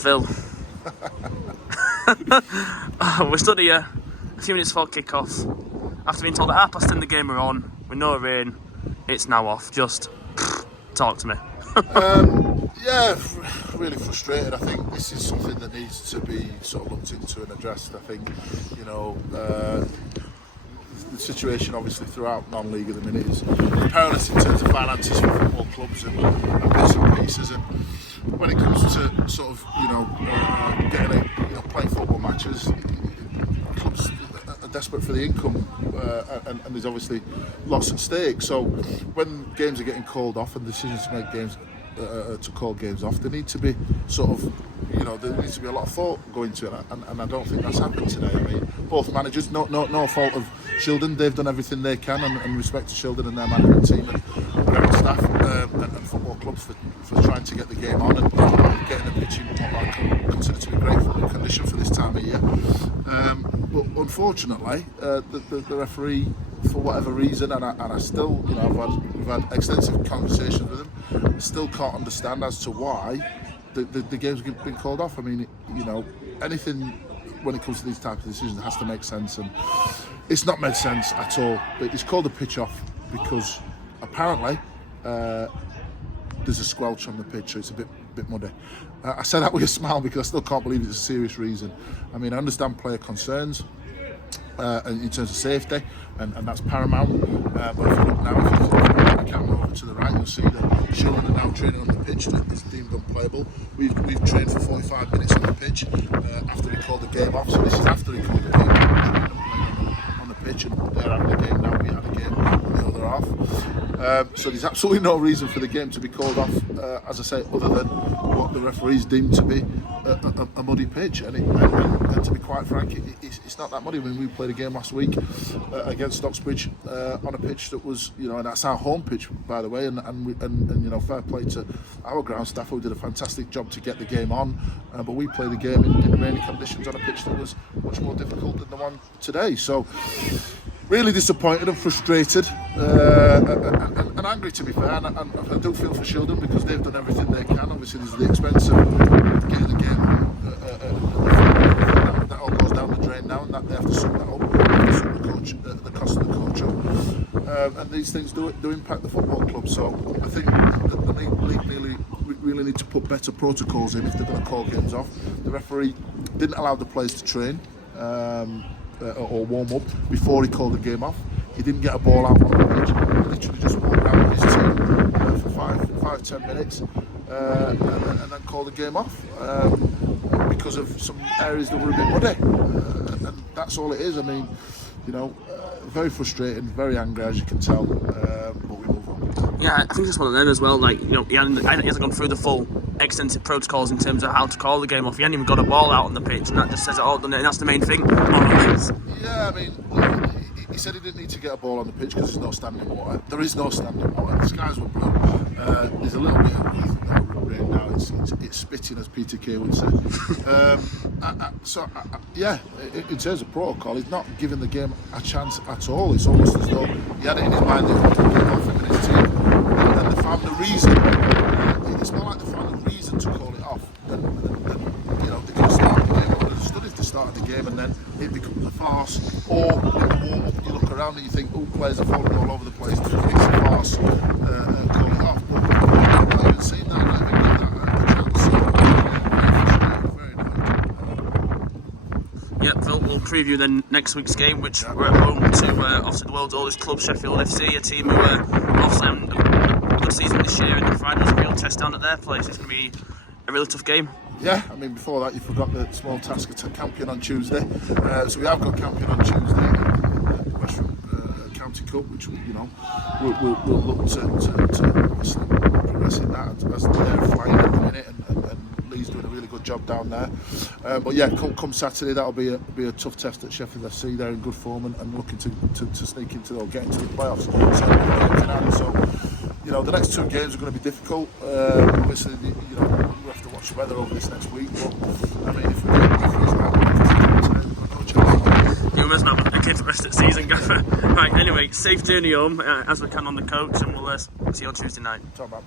Phil. We're stood here a few minutes before kick-off. After being told at 10:30 the game we're on, with no rain, it's now off. Just talk to me. Yeah, really frustrated. I think this is something that needs to be sort of looked into and addressed. I think, the situation obviously throughout non-league at the minute is perilous in terms of finances for football clubs and bits and pieces. And when it comes to sort of, playing football matches, clubs are desperate for the income, and there's obviously lots at stake. So when games are getting called off and decisions to make games to call games off, there need to be sort of, there needs to be a lot of thought going to it, and I don't think that's happened today. I mean, both managers, no fault of Shildon, they've done everything they can, and respect to Shildon and their management team and ground staff and football clubs for trying to get the game on and getting the pitch in what I consider to be great condition for this time of year. But unfortunately, the referee, for whatever reason, and I still, we've had extensive conversations with him, still can't understand as to why the game's been called off. I mean, anything when it comes to these types of decisions has to make sense, and it's not made sense at all. But it's called a pitch off because apparently there's a squelch on the pitch, so it's a bit muddy. I say that with a smile because I still can't believe it's a serious reason. I mean, I understand player concerns in terms of safety, and that's paramount. But if you look now, if you put the camera over to the right, you'll see that Shildon are now training on the pitch that is deemed unplayable. We've trained for 45 minutes on the pitch after we called the game off. So this is after we called the game off, on the pitch, and they're having a game now. We had a game on the other half. So there's absolutely no reason for the game to be called off, as I say, other than what the referees deemed to be a muddy pitch. And to be quite frank, it's not that muddy. I mean, we played a game last week against Oxbridge on a pitch that was, and that's our home pitch, by the way. And fair play to our ground staff who did a fantastic job to get the game on. But we played the game in rainy conditions on a pitch that was much more difficult than the one today. So really disappointed and frustrated and angry, to be fair, and I do feel for Shildon because they've done everything they can. Obviously there's the expense of getting the game that all goes down the drain now, and that they have to sort that up. They have to sort the cost of the coach up, and these things do impact the football club. So I think the league really need to put better protocols in if they're going to call games off. The referee didn't allow the players to train or warm up before he called the game off. He didn't get a ball out on the pitch. He literally just walked out with his team for 5-10 minutes and then called the game off because of some areas that were a bit muddy. And that's all it is. I mean, very frustrating, very angry, as you can tell. But we move on. Yeah, I think it's one of them as well. Like, he hasn't gone through the full extensive protocols in terms of how to call the game off. He hasn't even got a ball out on the pitch, and that just says it all, doesn't it? And that's the main thing. Yeah, I mean, he said he didn't need to get a ball on the pitch because there's no standing water. There is no standing water. The skies were blue. There's a little bit of rain now. It's spitting, as Peter Kay would say. In terms of protocol, he's not giving the game a chance at all. It's almost as though he had it in his mind that he wanted to get off him and his team, and they found the reason. It's not like they found a reason to call it off. Then they could start the game. I would have understood if they started the game and then it becomes a farce. Or in the warm-up, you look around and you think, players are falling all over the place. It's a farce. Call it off. But I've not even seen that. I don't even give that a chance. Yeah, Phil, we'll preview then next week's game, which we're at home to obviously the world's oldest club, Sheffield FC, a team who obviously a good season this year, and Friday was a real test down at their place. It's going to be a really tough game. Yeah, I mean, before that you forgot the small task of Campion on Tuesday. So we have got Campion on Tuesday in the Western County Cup, which we'll look to obviously progress in that as they're flying at the minute, and Lee's doing a really good job down there. But yeah, come Saturday, that'll be a tough test at Sheffield FC. They're in good form and looking to sneak into or get into the playoffs. So the next two games are going to be difficult. Obviously, we have to watch the weather over this next week. But I mean, if we get back, we've got no chance. You must not have a kid for the rest of the season, Gaffer. Right, anyway, safe journey home as we can on the coach, and we'll see you on Tuesday night. Talk about.